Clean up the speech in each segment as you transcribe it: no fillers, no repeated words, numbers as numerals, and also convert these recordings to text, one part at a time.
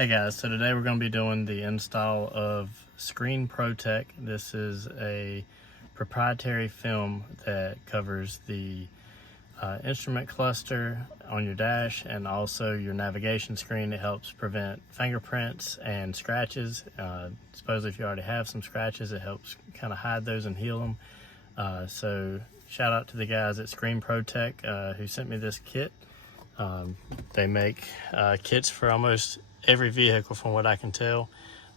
Hey guys, so today we're going to be doing the install of Screen Protect. This is a proprietary film that covers the instrument cluster on your dash and also your navigation screen. It helps prevent fingerprints and scratches. Supposedly if you already have some scratches, it helps kind of hide those and heal them. So shout out to the guys at Screen Protect who sent me this kit. They make kits for almost every vehicle from what I can tell.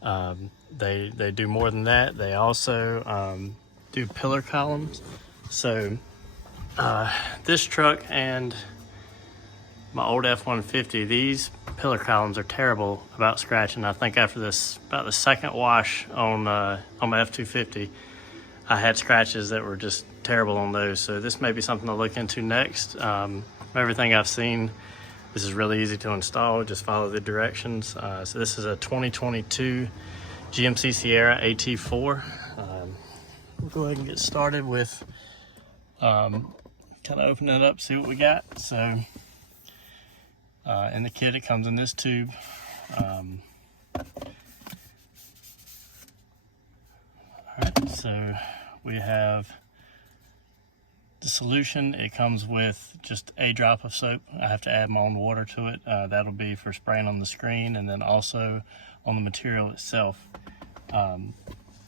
They do more than that. They also do pillar columns. So this truck and my old F-150, these pillar columns are terrible about scratching. I think after about the second wash on my F-250, I had scratches that were just terrible on those. So this may be something to look into next. Everything I've seen, this is really easy to install. Just follow the directions. So this is a 2022 GMC Sierra AT4. We'll go ahead and get started with kind of opening it up, see what we got. So in the kit, it comes in this tube. All right, so we have the solution. It comes with just a drop of soap. I have to add my own water to it. That'll be for spraying on the screen and then also on the material itself.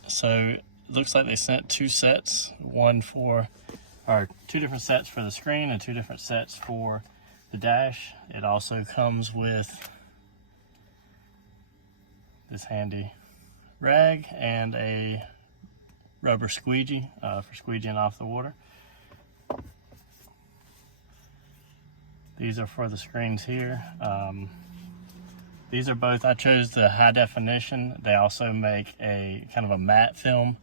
So it looks like they sent two sets, two different sets for the screen and two different sets for the dash. It also comes with this handy rag and a rubber squeegee for squeegeeing off the water. These are for the screens here. These are both, I chose the high definition. They also make a kind of a matte film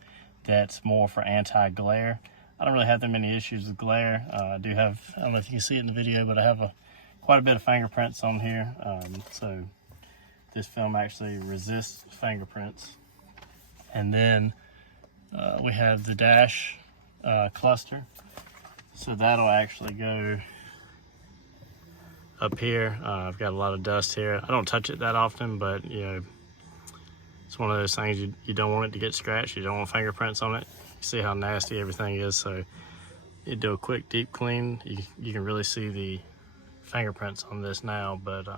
that's more for anti-glare. I don't really have that many issues with glare. I do have, I don't know if you can see it in the video, but I have quite a bit of fingerprints on here. So this film actually resists fingerprints. And then we have the dash cluster. So that'll actually go up here. I've got a lot of dust here. I don't touch it that often, but you know, it's one of those things you don't want it to get scratched. You don't want fingerprints on it. You see how nasty everything is. So you do a quick deep clean. You can really see the fingerprints on this now, but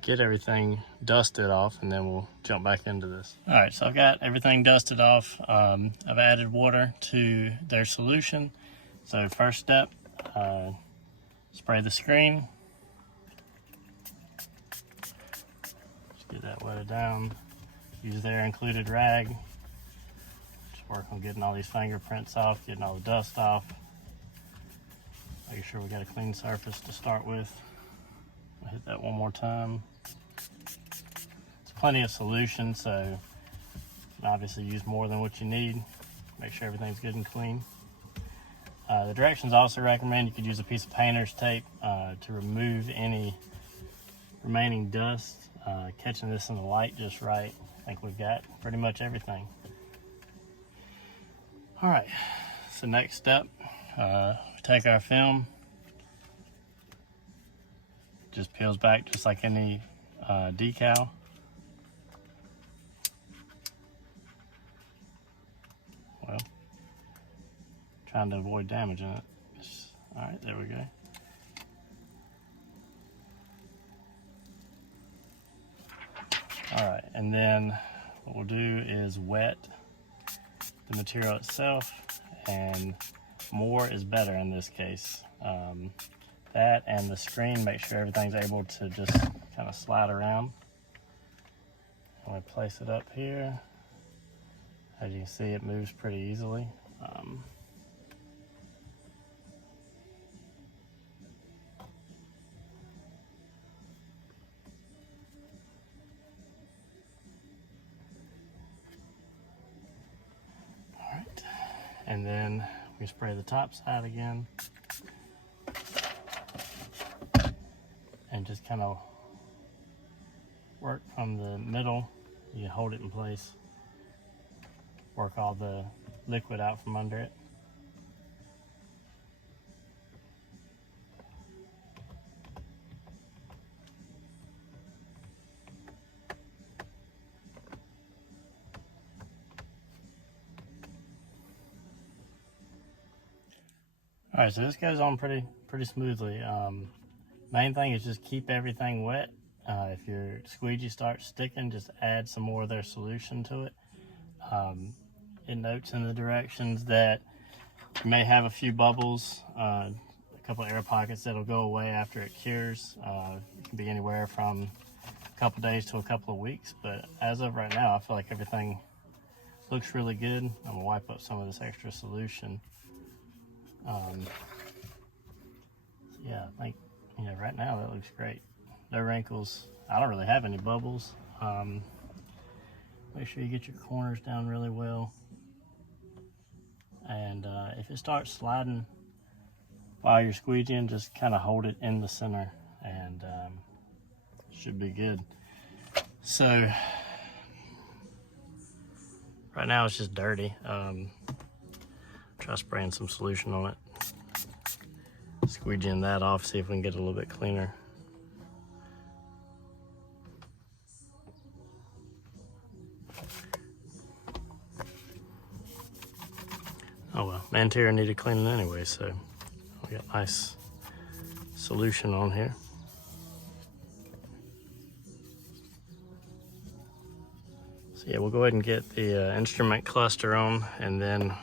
get everything dusted off and then we'll jump back into this. All right, so I've got everything dusted off. I've added water to their solution. So first step, spray the screen. Just get that wetted down. Use their included rag. Just work on getting all these fingerprints off, getting all the dust off. Making sure we got a clean surface to start with. I'll hit that one more time. It's plenty of solution, so you can obviously use more than what you need. Make sure everything's good and clean. The directions also recommend you could use a piece of painter's tape to remove any remaining dust. Catching this in the light just right. I think we've got pretty much everything. All right, so next step, we take our film. Just peels back just like any decal. Well, trying to avoid damaging it. All right, there we go. All right, and then what we'll do is wet the material itself, and more is better in this case. That and the screen, make sure everything's able to just kind of slide around. I'm going to place it up here. As you can see, it moves pretty easily. All right, and then we spray the top side again. And just kind of work from the middle. You hold it in place. Work all the liquid out from under it. Alright, so this goes on pretty smoothly. Main thing is just keep everything wet. If your squeegee starts sticking, just add some more of their solution to it. It notes in the directions that you may have a few bubbles, a couple air pockets that'll go away after it cures. It can be anywhere from a couple days to a couple of weeks, but as of right now, I feel like everything looks really good. I'm gonna wipe up some of this extra solution. Yeah, I think, right now that looks great. No wrinkles. I don't really have any bubbles. Make sure you get your corners down really well. And if it starts sliding while you're squeegeeing, just kind of hold it in the center and should be good. So right now it's just dirty. Try spraying some solution on it. Squeegeeing that off, see if we can get it a little bit cleaner. Oh well, Mantier needed cleaning anyway, so we got nice solution on here. So yeah, we'll go ahead and get the instrument cluster on, and then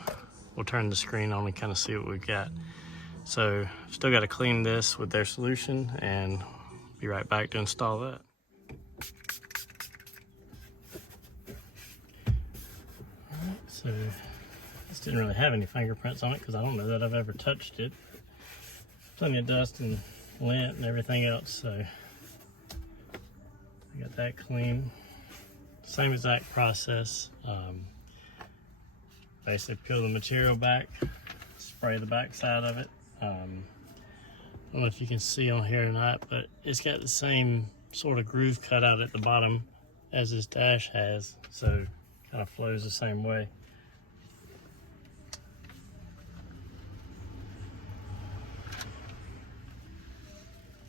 we'll turn the screen on and kind of see what we've got. So still got to clean this with their solution, and be right back to install that. Alright, so this didn't really have any fingerprints on it because I don't know that I've ever touched it. Plenty of dust and lint and everything else, so I got that clean. Same exact process. Basically peel the material back, spray the back side of it. I don't know if you can see on here or not, but it's got the same sort of groove cut out at the bottom as this dash has, so it kind of flows the same way.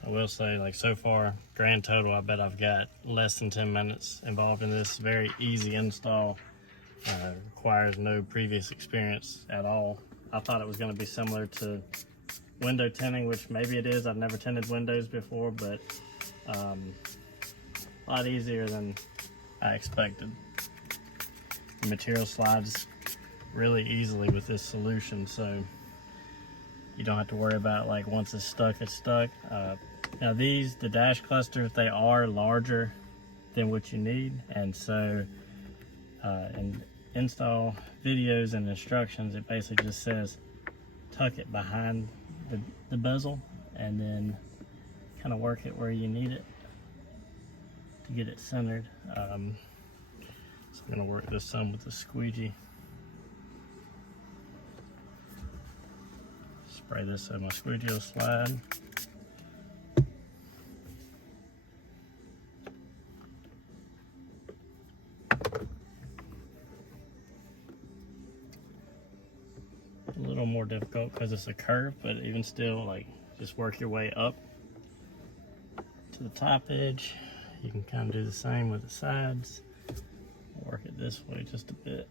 I will say, like, so far, grand total, I bet I've got less than 10 minutes involved in this. Very easy install. Requires no previous experience at all. I thought it was going to be similar to window tinting, which maybe it is. I've never tinted windows before, but a lot easier than I expected. The material slides really easily with this solution, so you don't have to worry about it. Like, once it's stuck, it's stuck. Now the dash clusters, they are larger than what you need, and so in install videos and instructions, it basically just says tuck it behind the bezel and then kind of work it where you need it to get it centered. So I'm going to work this some with the squeegee. Spray this so my squeegee will slide. A little more difficult because it's a curve, but even still, like, just work your way up to the top edge. You can kind of do the same with the sides. Work it this way just a bit.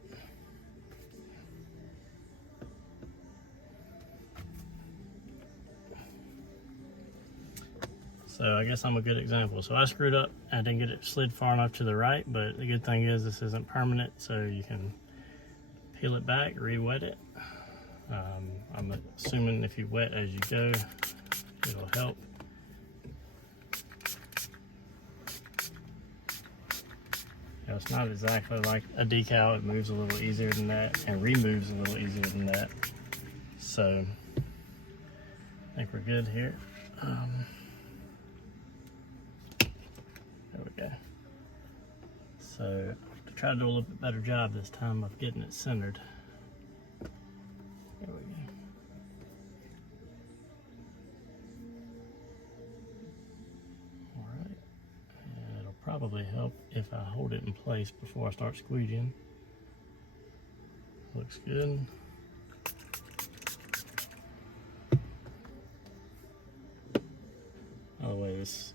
So I guess I'm a good example. So I screwed up. I didn't get it slid far enough to the right, but the good thing is this isn't permanent, so you can peel it back, re-wet it. I'm assuming if you wet as you go, it'll help. You know, it's not exactly like a decal. It moves a little easier than that and removes a little easier than that. So I think we're good here. There we go. So to try to do a little bit better job this time of getting it centered. There we go. All right. And it'll probably help if I hold it in place before I start squeegeeing. Looks good. By the way, this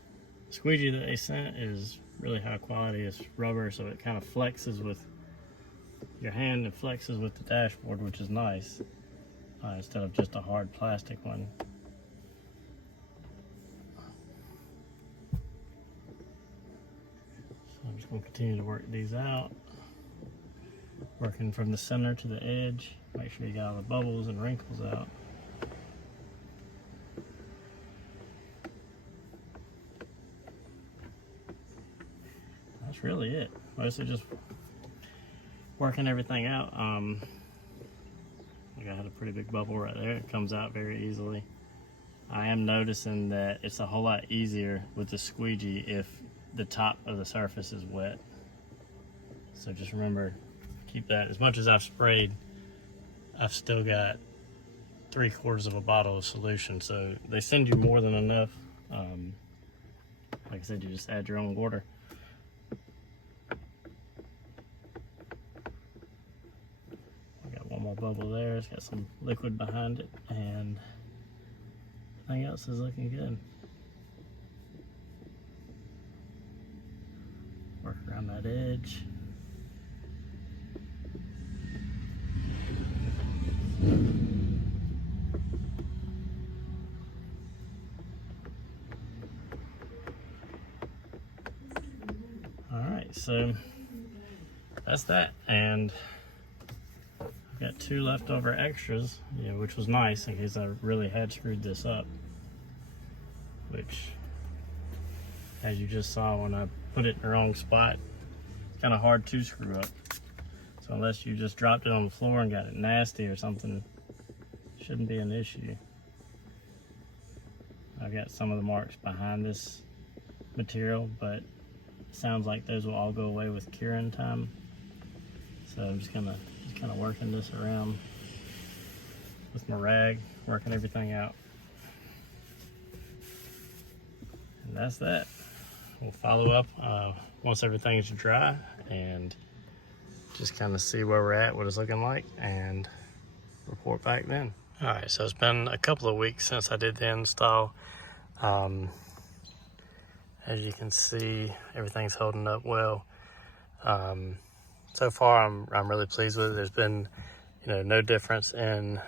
squeegee that they sent is really high quality. It's rubber, so it kind of flexes with your hand and flexes with the dashboard, which is nice. instead of just a hard plastic one. So I'm just going to continue to work these out, working from the center to the edge. Make sure you got all the bubbles and wrinkles out. That's really it. Mostly just working everything out. Like I had a pretty big bubble right there. It comes out very easily. I am noticing that it's a whole lot easier with the squeegee if the top of the surface is wet. So just remember, keep that. As much as I've sprayed, I've still got 3/4 of a bottle of solution. So they send you more than enough. Like I said, you just add your own water. One more bubble there. It's got some liquid behind it, and everything else is looking good. Work around that edge. All right, so that's that, and got 2 leftover extras, which was nice in case I really had screwed this up, which, as you just saw when I put it in the wrong spot, it's kind of hard to screw up. So unless you just dropped it on the floor and got it nasty or something, it shouldn't be an issue. I've got some of the marks behind this material, but it sounds like those will all go away with curing time. So I'm just kind of working this around with my rag, working everything out. And that's that. We'll follow up once everything is dry and just kind of see where we're at, what it's looking like, and report back then. All right, so it's been a couple of weeks since I did the install. As you can see, everything's holding up well. So far, I'm really pleased with it. There's been, no difference in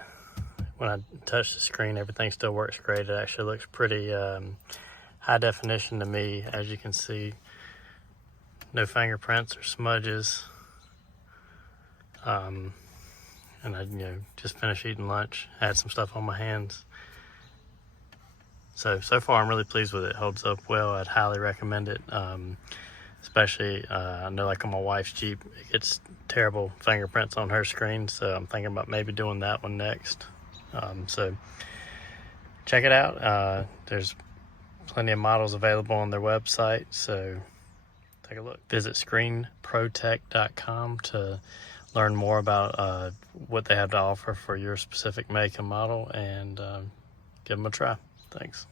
when I touch the screen. Everything still works great. It actually looks pretty high definition to me. As you can see, no fingerprints or smudges. And I, just finished eating lunch. Had some stuff on my hands. So far, I'm really pleased with it. It holds up well. I'd highly recommend it. Especially, I know like on my wife's Jeep, it gets terrible fingerprints on her screen, so I'm thinking about maybe doing that one next. So check it out. There's plenty of models available on their website, so take a look. Visit screenprotect.com to learn more about what they have to offer for your specific make and model, and give them a try. Thanks.